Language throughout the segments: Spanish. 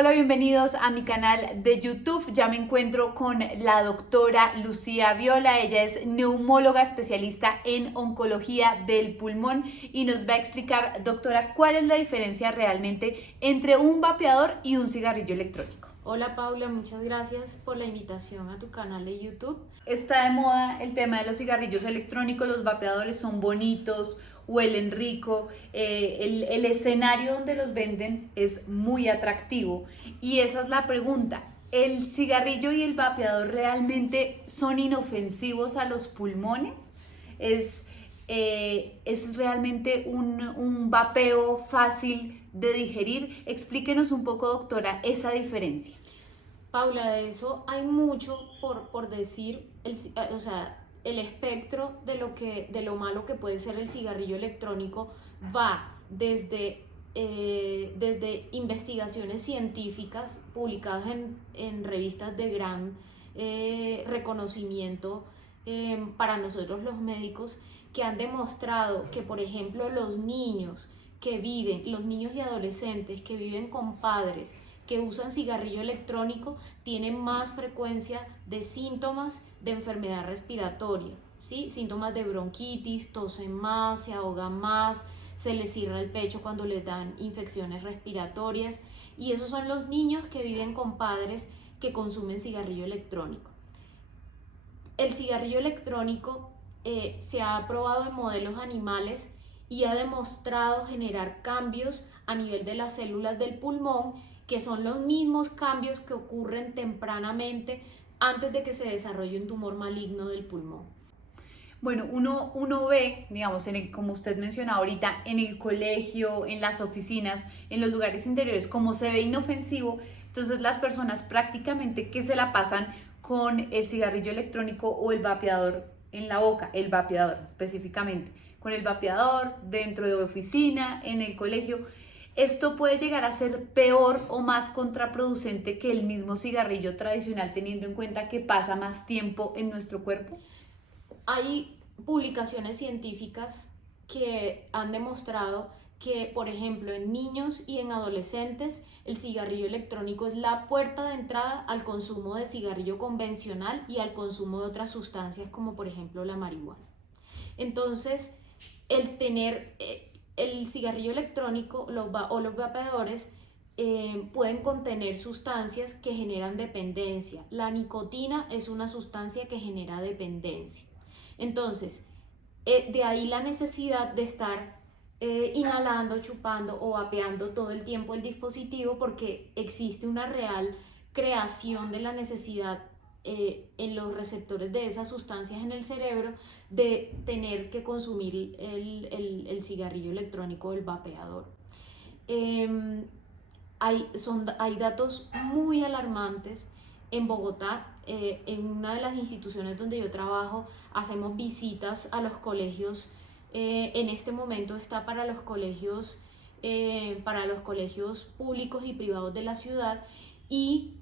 Hola, bienvenidos a mi canal de YouTube. Ya me encuentro con la doctora Lucía Viola. Ella es neumóloga especialista en oncología del pulmón y nos va a explicar, doctora, cuál es la diferencia realmente entre un vapeador y un cigarrillo electrónico. Hola Paula, muchas gracias por la invitación a tu canal de YouTube. Está de moda el tema de los cigarrillos electrónicos, los vapeadores son bonitos, huelen rico, el escenario donde los venden es muy atractivo y esa es la pregunta. ¿El cigarrillo y el vapeador realmente son inofensivos a los pulmones? ¿Es, es realmente un vapeo fácil de digerir? Explíquenos un poco, doctora, esa diferencia. Paula, de eso hay mucho por decir, o sea, el espectro de lo malo que puede ser el cigarrillo electrónico va desde investigaciones científicas publicadas en revistas de gran reconocimiento para nosotros los médicos, que han demostrado que, por ejemplo, los niños y adolescentes que viven con padres que usan cigarrillo electrónico tienen más frecuencia de síntomas de enfermedad respiratoria, ¿sí? Síntomas de bronquitis, tosen más, se ahogan más, se les cierra el pecho cuando les dan infecciones respiratorias, y esos son los niños que viven con padres que consumen cigarrillo electrónico. El cigarrillo electrónico se ha probado en modelos animales y ha demostrado generar cambios a nivel de las células del pulmón, que son los mismos cambios que ocurren tempranamente antes de que se desarrolle un tumor maligno del pulmón. Bueno, uno ve, digamos, como usted mencionaba ahorita, en el colegio, en las oficinas, en los lugares interiores, como se ve inofensivo, entonces las personas prácticamente que se la pasan con el cigarrillo electrónico o el vapeador en la boca, el vapeador específicamente, con el vapeador dentro de oficina, en el colegio, esto puede llegar a ser peor o más contraproducente que el mismo cigarrillo tradicional, teniendo en cuenta que pasa más tiempo en nuestro cuerpo. Hay publicaciones científicas que han demostrado que, por ejemplo, en niños y en adolescentes, el cigarrillo electrónico es la puerta de entrada al consumo de cigarrillo convencional y al consumo de otras sustancias como, por ejemplo, la marihuana. Entonces, el tener el cigarrillo electrónico o los vapeadores pueden contener sustancias que generan dependencia. La nicotina es una sustancia que genera dependencia. Entonces, de ahí la necesidad de estar inhalando, chupando o vapeando todo el tiempo el dispositivo, porque existe una real creación de la necesidad en los receptores de esas sustancias en el cerebro de tener que consumir el cigarrillo electrónico o el vapeador. Eh, hay datos muy alarmantes en Bogotá. En una de las instituciones donde yo trabajo hacemos visitas a los colegios. En este momento está para los colegios públicos y privados de la ciudad, y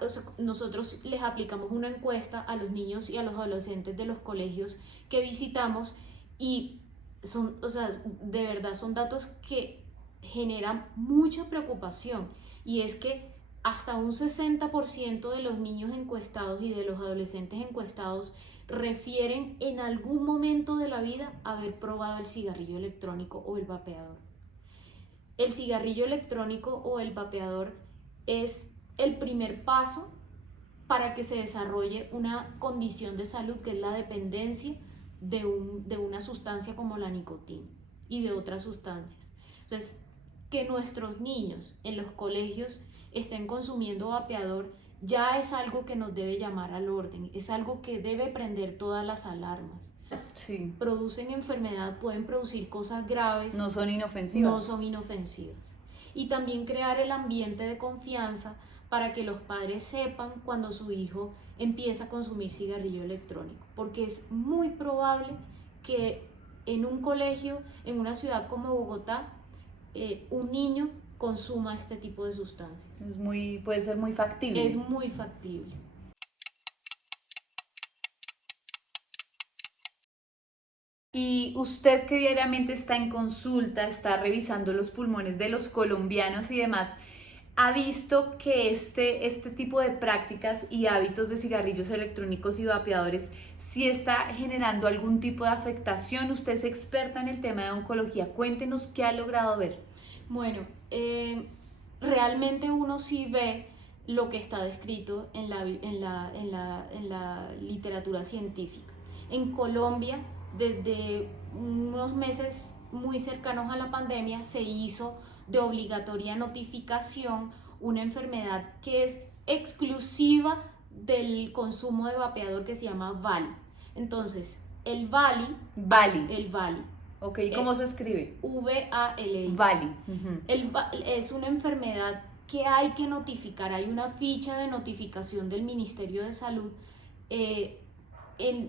o sea, nosotros les aplicamos una encuesta a los niños y a los adolescentes de los colegios que visitamos, y o sea, de verdad son datos que generan mucha preocupación, y es que hasta un 60% de los niños encuestados y de los adolescentes encuestados refieren en algún momento de la vida haber probado el cigarrillo electrónico o el vapeador. El cigarrillo electrónico o el vapeador es el primer paso para que se desarrolle una condición de salud, que es la dependencia de una sustancia como la nicotina y de otras sustancias. Entonces, que nuestros niños en los colegios estén consumiendo vapeador ya es algo que nos debe llamar al orden, es algo que debe prender todas las alarmas. Sí. Producen enfermedad, pueden producir cosas graves, No son inofensivas. no son inofensivas. Y también crear el ambiente de confianza para que los padres sepan cuando su hijo empieza a consumir cigarrillo electrónico, porque es muy probable que en un colegio, en una ciudad como Bogotá, un niño consuma este tipo de sustancias. Puede ser muy factible. Es muy factible. Y usted que diariamente está en consulta, está revisando los pulmones de los colombianos y demás, ha visto que este tipo de prácticas y hábitos de cigarrillos electrónicos y vapeadores sí está generando algún tipo de afectación? Usted es experta en el tema de oncología. Cuéntenos qué ha logrado ver. Bueno, realmente uno sí ve lo que está descrito en la literatura científica. En Colombia, desde unos meses muy cercanos a la pandemia, se hizo de obligatoria notificación una enfermedad que es exclusiva del consumo de vapeador, que se llama VALI. Entonces, el VALI, Ok, ¿cómo se escribe? VALI. VALI. Es una enfermedad que hay que notificar. Hay una ficha de notificación del Ministerio de Salud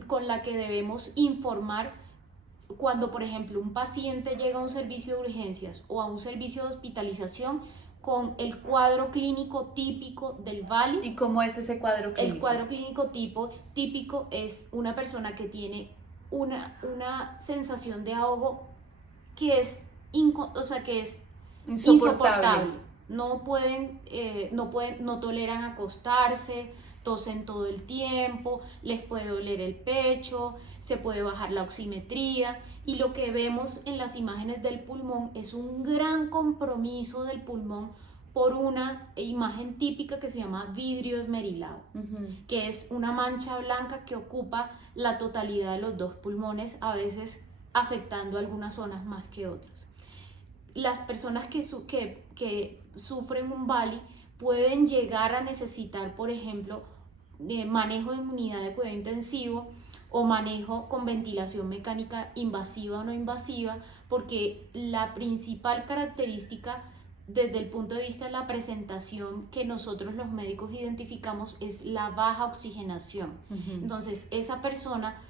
con la que debemos informar cuando, por ejemplo, un paciente llega a un servicio de urgencias o a un servicio de hospitalización con el cuadro clínico típico del VALI. ¿Y cómo es ese cuadro clínico? El cuadro clínico típico es una persona que tiene una sensación de ahogo que es, que es insoportable. No toleran acostarse, tosen todo el tiempo, les puede doler el pecho, se puede bajar la oximetría, y lo que vemos en las imágenes del pulmón es un gran compromiso del pulmón por una imagen típica que se llama vidrio esmerilado, que es una mancha blanca que ocupa la totalidad de los dos pulmones, a veces afectando algunas zonas más que otras. Las personas que sufren un VALI pueden llegar a necesitar, por ejemplo, manejo de unidad de cuidado intensivo o manejo con ventilación mecánica invasiva o no invasiva, porque la principal característica desde el punto de vista de la presentación que nosotros los médicos identificamos es la baja oxigenación. Entonces, esa persona,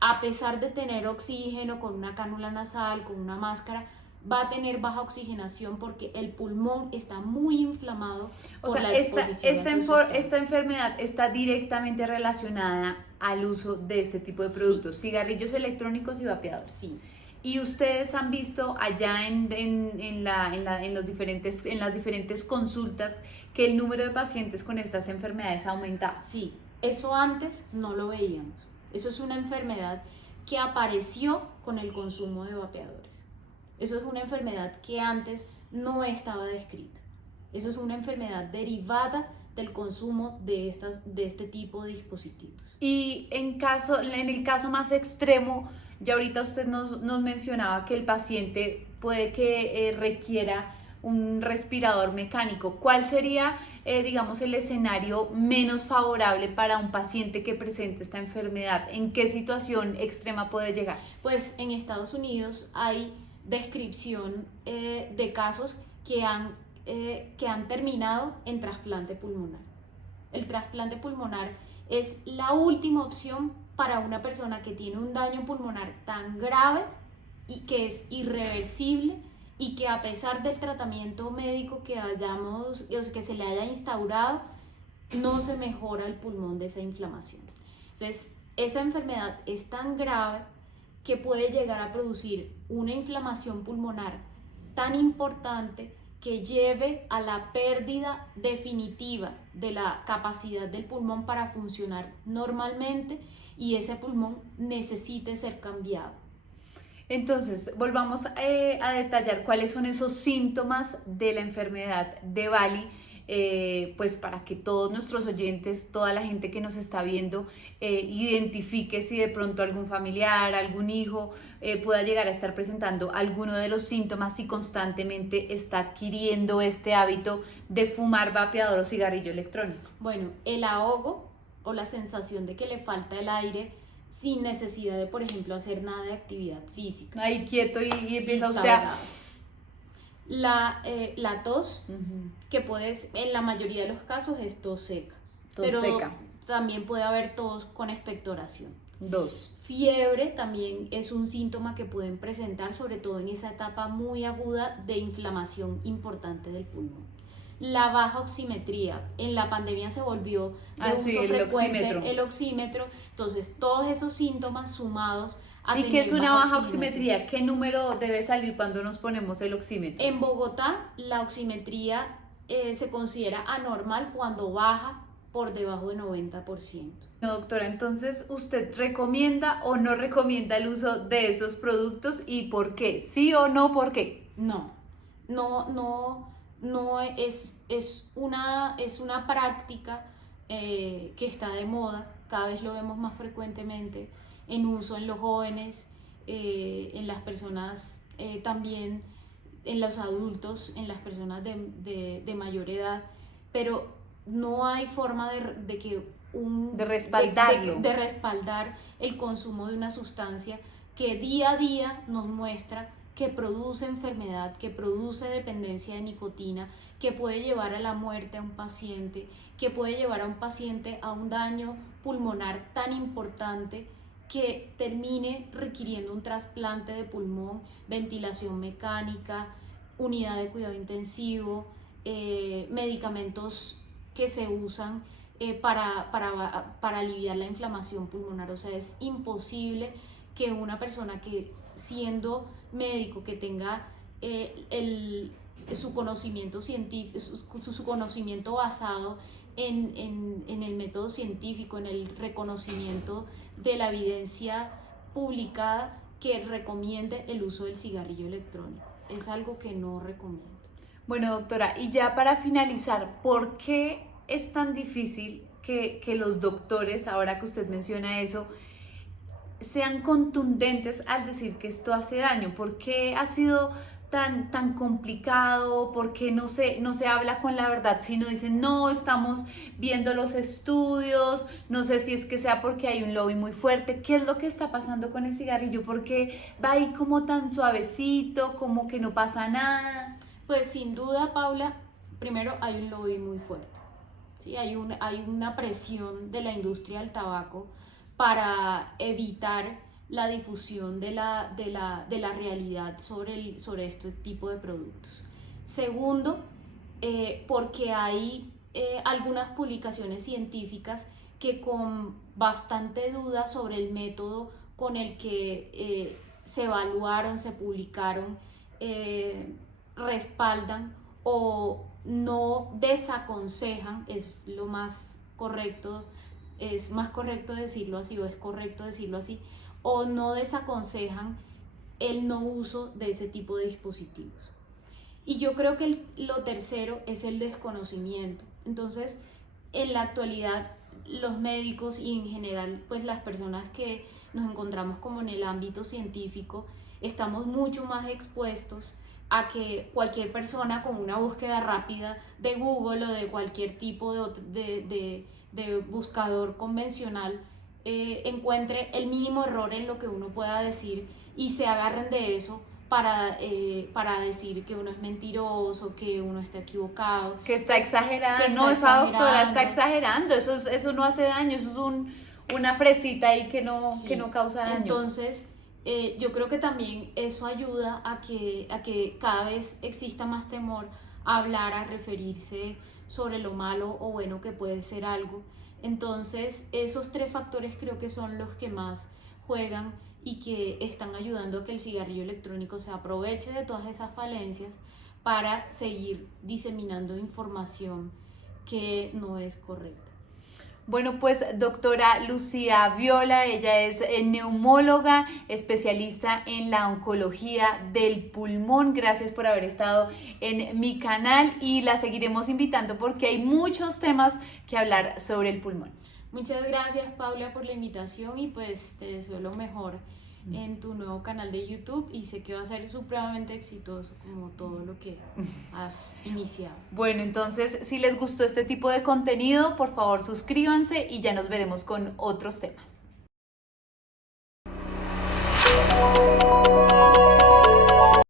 a pesar de tener oxígeno con una cánula nasal, con una máscara, va a tener baja oxigenación porque el pulmón está muy inflamado por la exposición. Esta enfermedad está directamente relacionada al uso de este tipo de productos, sí. Cigarrillos electrónicos y vapeadores. Sí. ¿Y ustedes han visto allá en las diferentes consultas que el número de pacientes con estas enfermedades ha aumentado? Sí, eso antes no lo veíamos. Eso es una enfermedad que apareció con el consumo de vapeadores. Eso es una enfermedad que antes no estaba descrita. Eso es una enfermedad derivada del consumo de este tipo de dispositivos. Y en el caso más extremo, ya ahorita usted nos mencionaba que el paciente puede que requiera un respirador mecánico. ¿Cuál sería, digamos, el escenario menos favorable para un paciente que presente esta enfermedad? ¿En qué situación extrema puede llegar? Pues en Estados Unidos hay descripción de casos que han terminado en trasplante pulmonar. El trasplante pulmonar es la última opción para una persona que tiene un daño pulmonar tan grave y que es irreversible, y que a pesar del tratamiento médico que se le haya instaurado, no se mejora el pulmón de esa inflamación. Entonces, esa enfermedad es tan grave que puede llegar a producir una inflamación pulmonar tan importante que lleve a la pérdida definitiva de la capacidad del pulmón para funcionar normalmente, y ese pulmón necesite ser cambiado. Entonces, volvamos a detallar cuáles son esos síntomas de la enfermedad de VALI, pues para que todos nuestros oyentes, toda la gente que nos está viendo, identifique si de pronto algún familiar, algún hijo pueda llegar a estar presentando alguno de los síntomas, si constantemente está adquiriendo este hábito de fumar vapeador o cigarrillo electrónico. Bueno, el ahogo o la sensación de que le falta el aire sin necesidad de, por ejemplo, hacer nada de actividad física. Ahí quieto y empieza usted a... La tos, que en la mayoría de los casos es tos seca. Pero seca. También puede haber tos con expectoración. 2. Fiebre también es un síntoma que pueden presentar, sobre todo en esa etapa muy aguda de inflamación importante del pulmón. La baja oximetría, en la pandemia se volvió de uso frecuente el oxímetro. Entonces, todos esos síntomas sumados a ¿Y qué es una baja oximetría? ¿Qué número debe salir cuando nos ponemos el oxímetro? En Bogotá, la oximetría se considera anormal cuando baja por debajo de 90%. No, doctora, entonces, ¿usted recomienda o no recomienda el uso de esos productos y por qué? ¿Sí o no, por qué? No, no es una práctica que está de moda, cada vez lo vemos más frecuentemente en uso en los jóvenes, en las personas también, en los adultos, en las personas de mayor edad, pero no hay forma de que De respaldarlo. de respaldar el consumo de una sustancia que día a día nos muestra que produce enfermedad, que produce dependencia de nicotina, que puede llevar a la muerte a un paciente, que puede llevar a un paciente a un daño pulmonar tan importante que termine requiriendo un trasplante de pulmón, ventilación mecánica, unidad de cuidado intensivo, medicamentos que se usan para aliviar la inflamación pulmonar. O sea, es imposible que una persona que, siendo médico, que tenga su conocimiento científico, su conocimiento basado en el método científico, en el reconocimiento de la evidencia publicada, que recomiende el uso del cigarrillo electrónico. Es algo que no recomiendo. Bueno, doctora, y ya para finalizar, ¿por qué es tan difícil que los doctores, ahora que usted menciona eso, sean contundentes al decir que esto hace daño? ¿Por qué ha sido tan complicado? ¿Por qué no se habla con la verdad, sino dicen, no, estamos viendo los estudios? No sé si es que sea porque hay un lobby muy fuerte. ¿Qué es lo que está pasando con el cigarrillo? ¿Por qué va ahí como tan suavecito, como que no pasa nada? Pues sin duda, Paula, primero hay un lobby muy fuerte, ¿sí? Hay una presión de la industria del tabaco para evitar la difusión de la realidad sobre este tipo de productos. Segundo, porque hay algunas publicaciones científicas que, con bastante duda sobre el método con el que se evaluaron, se publicaron, respaldan o no desaconsejan, es lo más correcto, es más correcto decirlo así, o es correcto decirlo así, o no desaconsejan el no uso de ese tipo de dispositivos. Y yo creo que lo tercero es el desconocimiento. Entonces, en la actualidad, los médicos y en general, pues las personas que nos encontramos como en el ámbito científico, estamos mucho más expuestos a que cualquier persona con una búsqueda rápida de Google o de cualquier tipo de buscador convencional encuentre el mínimo error en lo que uno pueda decir y se agarren de eso para decir que uno es mentiroso, que uno está equivocado. Que está exagerando. Que está No, esa doctora exagerando. está exagerando. Eso no hace daño, eso es una fresita ahí que Sí. que no causa daño. Entonces, yo creo que también eso ayuda a que cada vez exista más temor a hablar, a referirse sobre lo malo o bueno que puede ser algo. Entonces, esos tres factores creo que son los que más juegan y que están ayudando a que el cigarrillo electrónico se aproveche de todas esas falencias para seguir diseminando información que no es correcta. Bueno, pues doctora Lucía Viola, ella es neumóloga, especialista en la oncología del pulmón. Gracias por haber estado en mi canal y la seguiremos invitando porque hay muchos temas que hablar sobre el pulmón. Muchas gracias, Paula, por la invitación y pues te deseo lo mejor en tu nuevo canal de YouTube y sé que va a ser supremamente exitoso como todo lo que has iniciado. Bueno, entonces si les gustó este tipo de contenido, por favor suscríbanse y ya nos veremos con otros temas.